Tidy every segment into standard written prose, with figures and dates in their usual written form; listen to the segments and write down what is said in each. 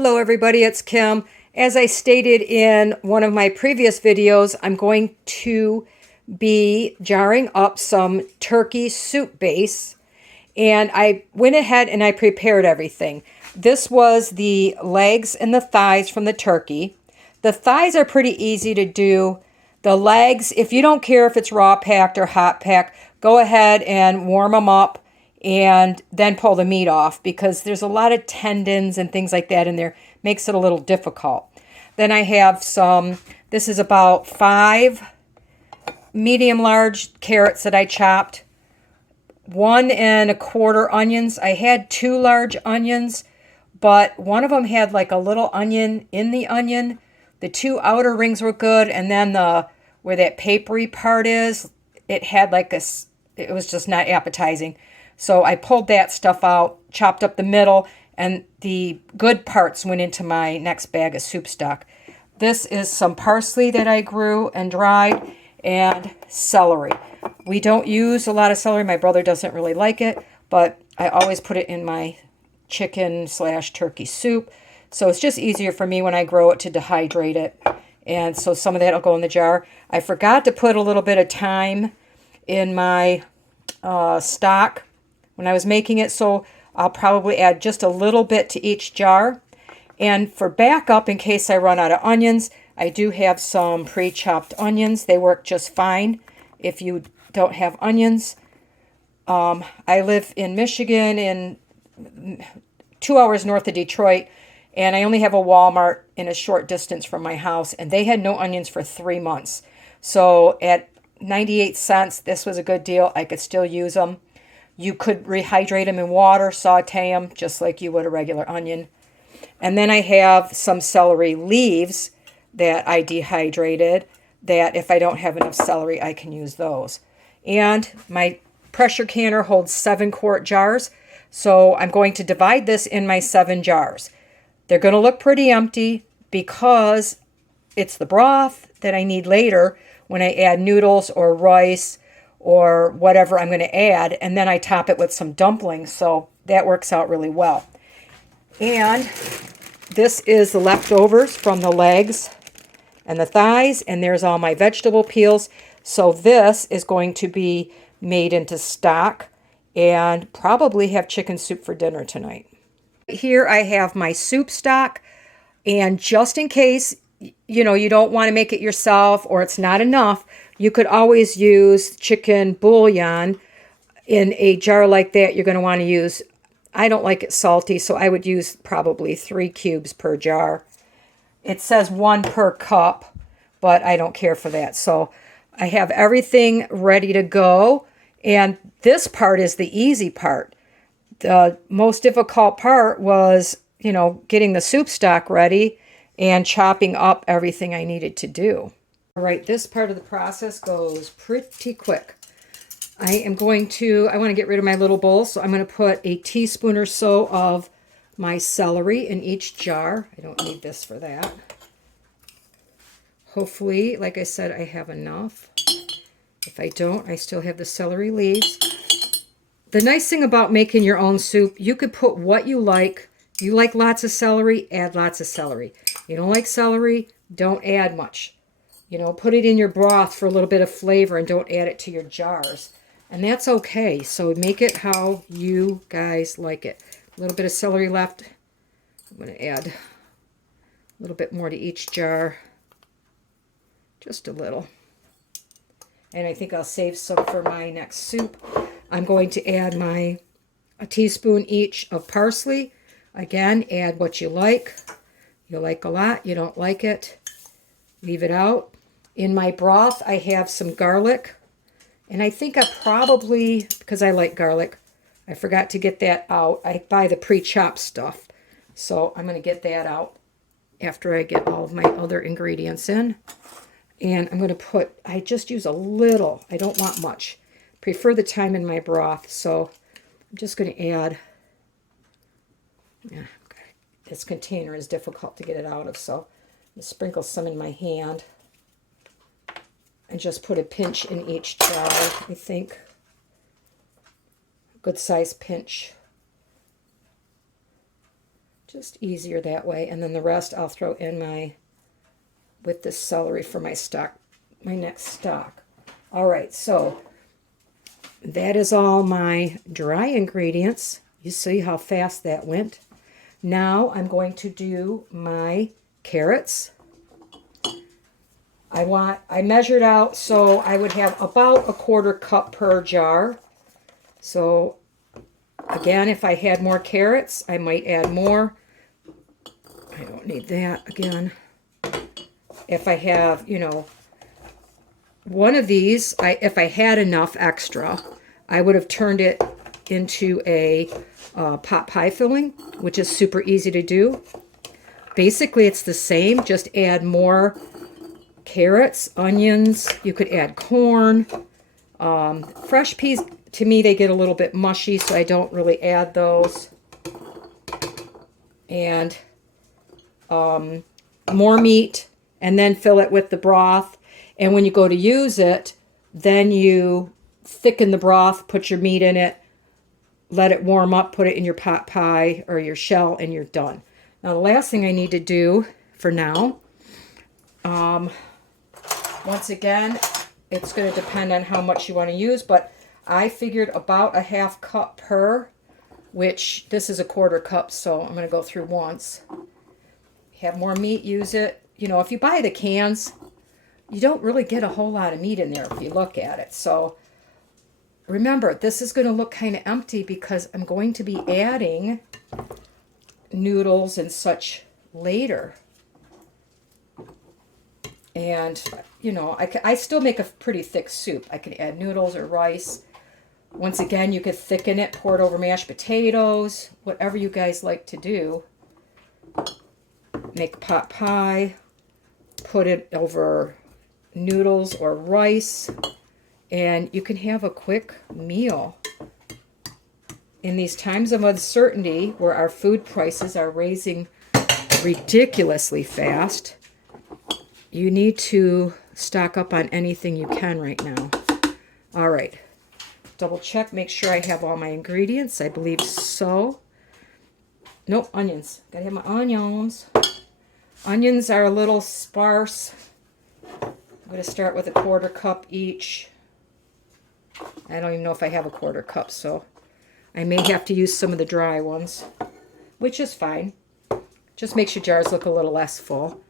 Hello everybody, it's Kim. As I stated in one of my previous videos, I'm going to be jarring up some turkey soup base, and I went ahead and I prepared everything. This was the legs and the thighs from the turkey. The thighs are pretty easy to do. The legs, if you don't care if it's raw packed or hot packed, go ahead and warm them up and then pull the meat off, because there's a lot of tendons and things like that in there. Makes it a little difficult. Then I have this is about 5 medium large carrots that I chopped, 1¼ onions. I had 2 large onions, but one of them had like a little onion in the onion. The 2 outer rings were good, and then where that papery part is, it had like it was just not appetizing. So I pulled that stuff out, chopped up the middle, and the good parts went into my next bag of soup stock. This is some parsley that I grew and dried, and celery. We don't use a lot of celery. My brother doesn't really like it, but I always put it in my chicken/turkey soup. So it's just easier for me when I grow it to dehydrate it. And so some of that will go in the jar. I forgot to put a little bit of thyme in my stock when I was making it, so I'll probably add just a little bit to each jar. And for backup, in case I run out of onions, I do have some pre-chopped onions. They work just fine if you don't have onions. I live in Michigan, in 2 hours north of Detroit, and I only have a Walmart in a short distance from my house, and they had no onions for 3 months. So at 98 cents, this was a good deal. I could still use them. You could rehydrate them in water, saute them just like you would a regular onion. And then I have some celery leaves that I dehydrated, that if I don't have enough celery, I can use those. And my pressure canner holds 7-quart jars, so I'm going to divide this in my 7 jars. They're going to look pretty empty because it's the broth that I need later when I add noodles or rice or whatever I'm going to add, and then I top it with some dumplings, so that works out really well. And this is the leftovers from the legs and the thighs, and there's all my vegetable peels. So this is going to be made into stock and probably have chicken soup for dinner tonight. Here I have my soup stock, and just in case you don't want to make it yourself or it's not enough, you could always use chicken bouillon in a jar like that. You're going to want to use, I don't like it salty, so I would use probably 3 cubes per jar. It says 1 per cup, but I don't care for that. So I have everything ready to go, and this part is the easy part. The most difficult part was, getting the soup stock ready and chopping up everything I needed to do. All right, this part of the process goes pretty quick. I want to get rid of my little bowl, so I'm going to put a teaspoon or so of my celery in each jar. I don't need this for that. Hopefully, like I said, I have enough. If I don't, I still have the celery leaves. The nice thing about making your own soup, you could put what you like. You like lots of celery, add lots of celery. You don't like celery, don't add much. Put it in your broth for a little bit of flavor and don't add it to your jars. And that's okay. So make it how you guys like it. A little bit of celery left. I'm going to add a little bit more to each jar. Just a little. And I think I'll save some for my next soup. I'm going to add a teaspoon each of parsley. Again, add what you like. You like a lot, you don't like it, leave it out. In my broth, I have some garlic. And I think I probably, because I like garlic, I forgot to get that out. I buy the pre-chopped stuff. So I'm going to get that out after I get all of my other ingredients in. And I'm going to I just use a little. I don't want much. Prefer the thyme in my broth. So I'm just going to add, this container is difficult to get it out of, so I'm going to sprinkle some in my hand. And just put a pinch in each jar, I think. Good size pinch. Just easier that way. And then the rest I'll throw in with this celery for my next stock. All right, so that is all my dry ingredients. You see how fast that went. Now I'm going to do my carrots. I measured out so I would have about a 1/4 cup per jar. So again, if I had more carrots, I might add more. I don't need that again. If I have, one of these, if I had enough extra, I would have turned it into a pot pie filling, which is super easy to do. Basically, it's the same, just add more carrots, onions. You could add corn. Fresh peas, to me, they get a little bit mushy, so I don't really add those. And more meat, and then fill it with the broth. And when you go to use it, then you thicken the broth, put your meat in it, let it warm up, put it in your pot pie or your shell, and you're done. Now, the last thing I need to do for now, once again, it's going to depend on how much you want to use, but I figured about a 1/2 cup per, which this is a 1/4 cup, so I'm going to go through once. Have more meat, use it. If you buy the cans, you don't really get a whole lot of meat in there if you look at it. So remember, this is going to look kind of empty because I'm going to be adding noodles and such later. And, I still make a pretty thick soup. I can add noodles or rice. Once again, you could thicken it, pour it over mashed potatoes, whatever you guys like to do. Make a pot pie, put it over noodles or rice, and you can have a quick meal. In these times of uncertainty, where our food prices are raising ridiculously fast, you need to stock up on anything you can right now. All right. Double check, make sure I have all my ingredients. I believe so. Nope, onions. Gotta have my onions. Onions are a little sparse. I'm going to start with a 1/4 cup each. I don't even know if I have a 1/4 cup, so I may have to use some of the dry ones, which is fine. Just makes your jars look a little less full.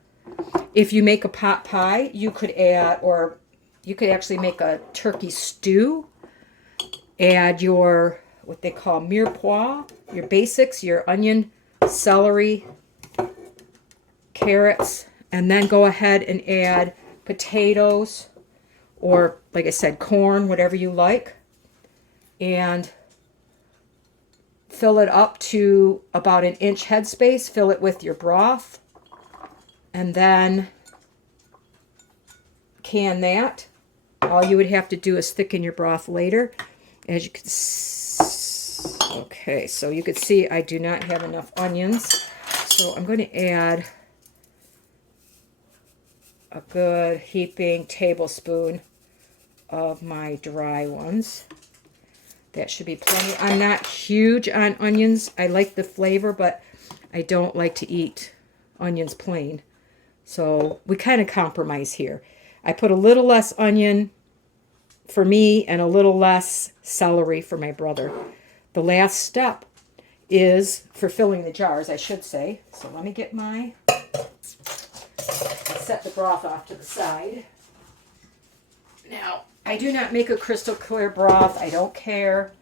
If you make a pot pie, you could add, or you could actually make a turkey stew. Add your, what they call mirepoix, your basics, your onion, celery, carrots, and then go ahead and add potatoes, or like I said, corn, whatever you like, and fill it up to about 1 inch headspace. Fill it with your broth, and then can that. All you would have to do is thicken your broth later. As you can okay, so you can see I do not have enough onions, so I'm going to add a good heaping tablespoon of my dry ones. That should be plenty. I'm not huge on onions. I like the flavor, but I don't like to eat onions plain. So we kind of compromise here. I put a little less onion for me and a little less celery for my brother. The last step is for filling the jars, I should say. So let me get set the broth off to the side. Now, I do not make a crystal clear broth. I don't care.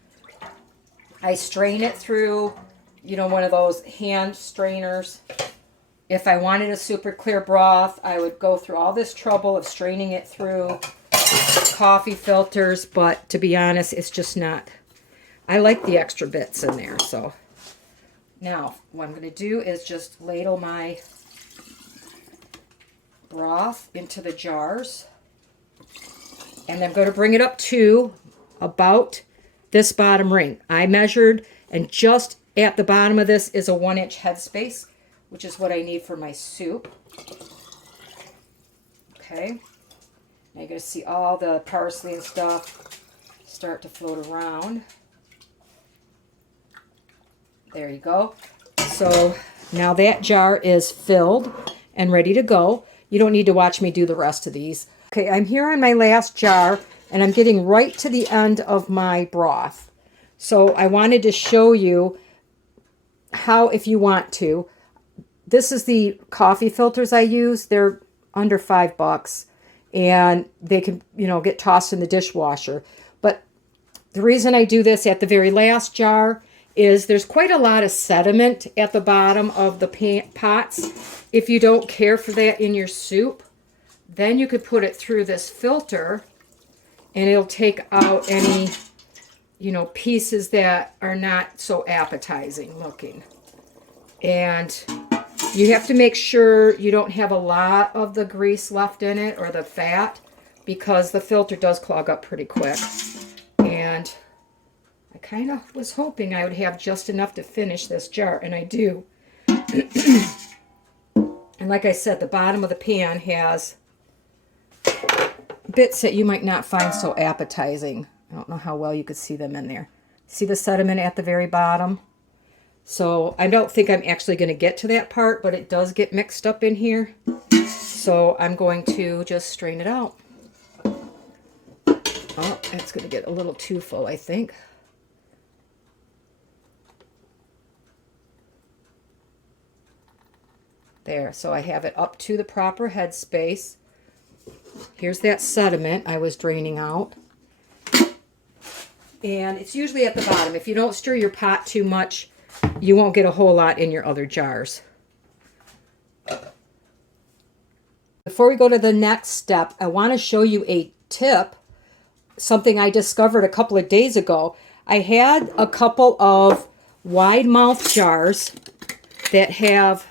I strain it through, one of those hand strainers. If I wanted a super clear broth, I would go through all this trouble of straining it through coffee filters, but to be honest, it's just not. I like the extra bits in there. So now what I'm going to do is just ladle my broth into the jars, and I'm going to bring it up to about this bottom ring. I measured, and just at the bottom of this is a 1 inch headspace, which is what I need for my soup. Okay. Now you're going to see all the parsley and stuff start to float around. There you go. So Now that jar is filled and ready to go. You don't need to watch me do the rest of these. Okay, I'm here on my last jar, and I'm getting right to the end of my broth. So I wanted to show you how, if you want to, this is the coffee filters I use. They're under $5, and they can, get tossed in the dishwasher. But the reason I do this at the very last jar is there's quite a lot of sediment at the bottom of the pots. If you don't care for that in your soup, then you could put it through this filter, and it'll take out any, pieces that are not so appetizing looking. And you have to make sure you don't have a lot of the grease left in it or the fat, because the filter does clog up pretty quick. And I kind of was hoping I would have just enough to finish this jar, and I do. And like I said, the bottom of the pan has bits that you might not find so appetizing. I don't know how well you could see them in there. See the sediment at the very bottom? So I don't think I'm actually going to get to that part, but it does get mixed up in here. So I'm going to just strain it out. Oh, it's going to get a little too full, I think. There, so I have it up to the proper headspace. Here's that sediment I was draining out. And it's usually at the bottom. If you don't stir your pot too much, you won't get a whole lot in your other jars. Before we go to the next step, I want to show you a tip, something I discovered a couple of days ago. I had a couple of wide mouth jars that have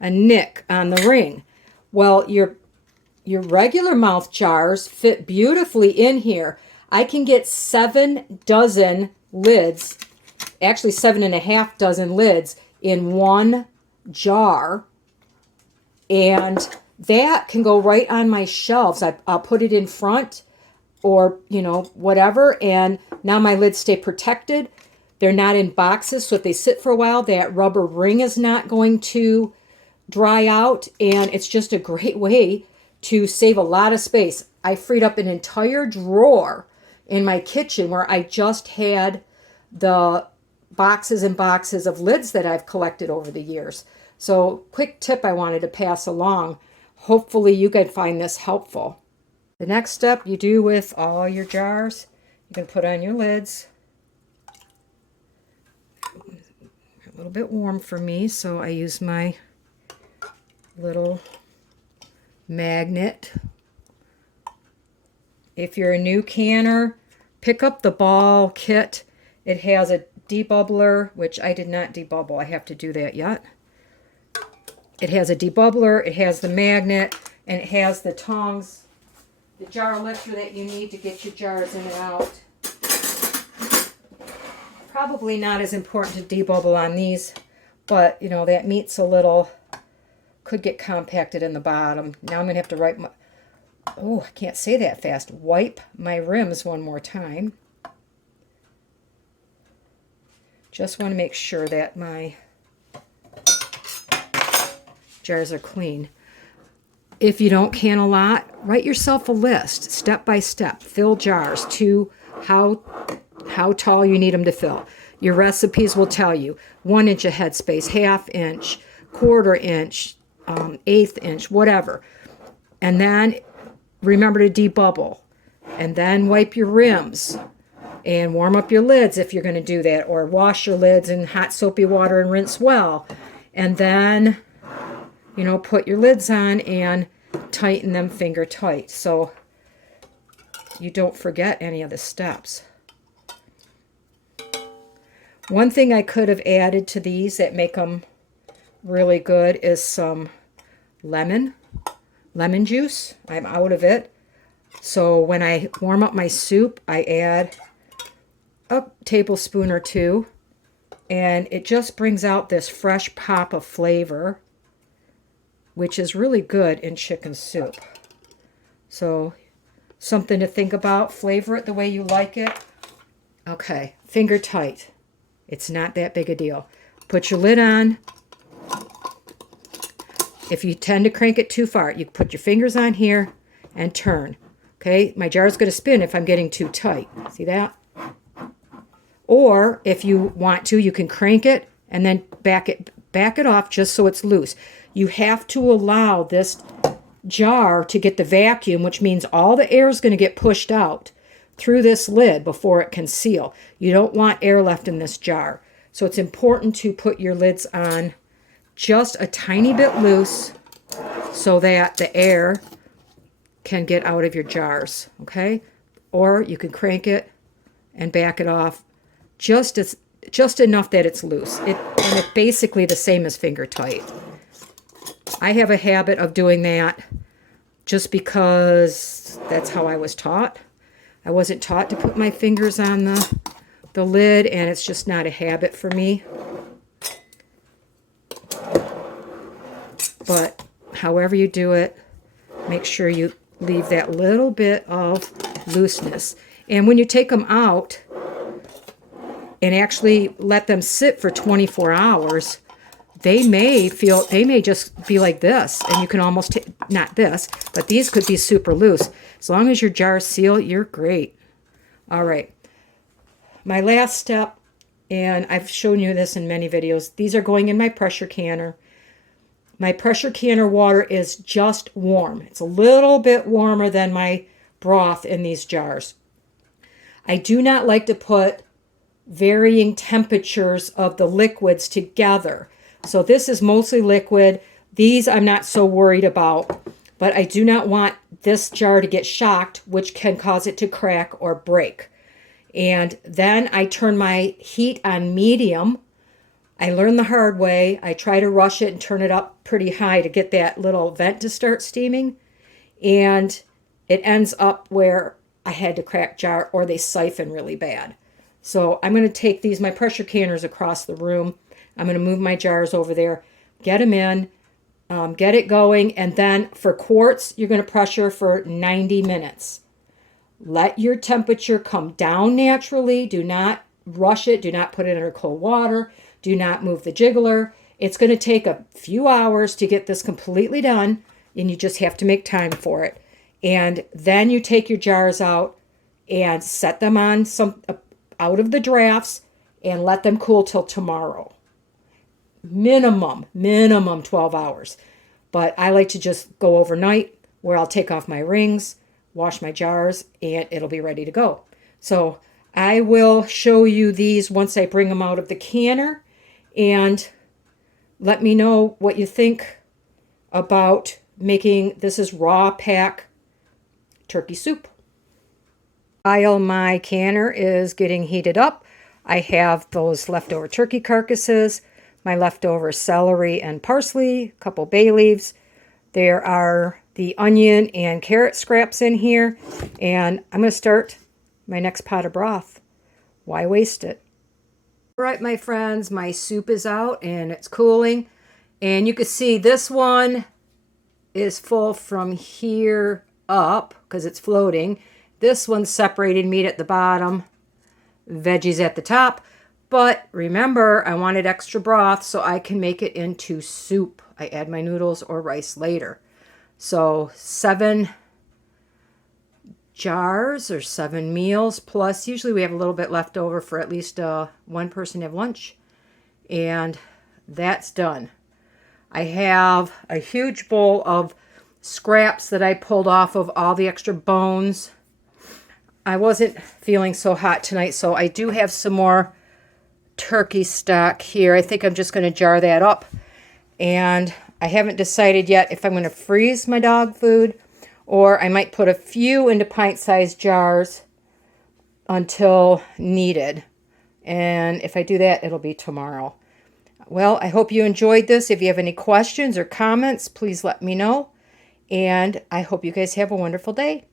a nick on the ring. Well, your regular mouth jars fit beautifully in here. I can get 7 dozen lids, actually 7.5 dozen lids in one jar, and that can go right on my shelves. I'll put it in front or, whatever, and now my lids stay protected. They're not in boxes, so if they sit for a while, that rubber ring is not going to dry out, and it's just a great way to save a lot of space. I freed up an entire drawer in my kitchen where I just had the boxes and boxes of lids that I've collected over the years. So, quick tip I wanted to pass along. Hopefully you can find this helpful. The next step you do with all your jars, you can put on your lids. A little bit warm for me, so I use my little magnet. If you're a new canner, pick up the ball kit. It has a debubbler, which I did not debubble. I have to do that yet. It has a debubbler, it has the magnet, and it has the tongs, the jar lifter that you need to get your jars in and out. Probably not as important to debubble on these, but that meat's a little, could get compacted in the bottom. Now I'm going to have to I can't say that fast. Wipe my rims one more time. Just want to make sure that my jars are clean. If you don't can a lot, write yourself a list, step by step. Fill jars to how tall you need them to fill. Your recipes will tell you 1 inch of headspace, 1/2 inch, 1/4 inch, 1/8 inch, whatever. And then remember to debubble. And then wipe your rims and warm up your lids if you're going to do that, or wash your lids in hot soapy water and rinse well. And then, put your lids on and tighten them finger tight so you don't forget any of the steps. One thing I could have added to these that make them really good is some lemon juice. I'm out of it. So when I warm up my soup, I add a tablespoon or 2, and it just brings out this fresh pop of flavor, which is really good in chicken soup. So something to think about. Flavor it the way you like it. Okay, finger tight. It's not that big a deal. Put your lid on, if you tend to crank it too far, you put your fingers on here and turn. Okay, my jar is going to spin if I'm getting too tight. See that? Or if you want to, you can crank it and then back it off just so it's loose. You have to allow this jar to get the vacuum, which means all the air is going to get pushed out through this lid before it can seal. You don't want air left in this jar. So it's important to put your lids on just a tiny bit loose so that the air can get out of your jars, okay? Or you can crank it and back it off just enough that it's loose. And it's basically the same as finger tight. I have a habit of doing that just because that's how I was taught. I wasn't taught to put my fingers on the lid, and it's just not a habit for me. But however you do it, make sure you leave that little bit of looseness. And when you take them out and actually let them sit for 24 hours, they may just be like this, and you can almost not this, but these could be super loose. As long as your jars seal, you're great. All right, my last step, and I've shown you this in many videos, these are going in my pressure canner. My pressure canner water is just warm. It's a little bit warmer than my broth in these jars. I do not like to put varying temperatures of the liquids together. So this is mostly liquid. These I'm not so worried about, but I do not want this jar to get shocked, which can cause it to crack or break. And then I turn my heat on medium. I learned the hard way. I try to rush it and turn it up pretty high to get that little vent to start steaming. And it ends up where I had to crack jar or they siphon really bad. So I'm going to take these, my pressure canners, across the room. I'm going to move my jars over there, get them in, get it going. And then for quarts, you're going to pressure for 90 minutes. Let your temperature come down naturally. Do not rush it. Do not put it under cold water. Do not move the jiggler. It's going to take a few hours to get this completely done, and you just have to make time for it. And then you take your jars out and set them on out of the drafts and let them cool till tomorrow. Minimum 12 hours. But I like to just go overnight, where I'll take off my rings, wash my jars, and it'll be ready to go. So I will show you these once I bring them out of the canner, and let me know what you think about making, this is raw pack turkey soup. While my canner is getting heated up, I have those leftover turkey carcasses, my leftover celery and parsley, a couple bay leaves. There are the onion and carrot scraps in here, and I'm going to start my next pot of broth. Why waste it? All right, my friends, my soup is out and it's cooling, and you can see this one is full from here up because it's floating. This one's separated meat at the bottom, veggies at the top. But remember, I wanted extra broth so I can make it into soup. I add my noodles or rice later. So 7 jars or 7 meals, plus usually we have a little bit left over for at least one person to have lunch. And that's done. I have a huge bowl of scraps that I pulled off of all the extra bones. I wasn't feeling so hot tonight, so I do have some more turkey stock here. I think I'm just going to jar that up. And I haven't decided yet if I'm going to freeze my dog food, or I might put a few into pint-sized jars until needed. And if I do that, it'll be tomorrow. Well, I hope you enjoyed this. If you have any questions or comments, please let me know. And I hope you guys have a wonderful day.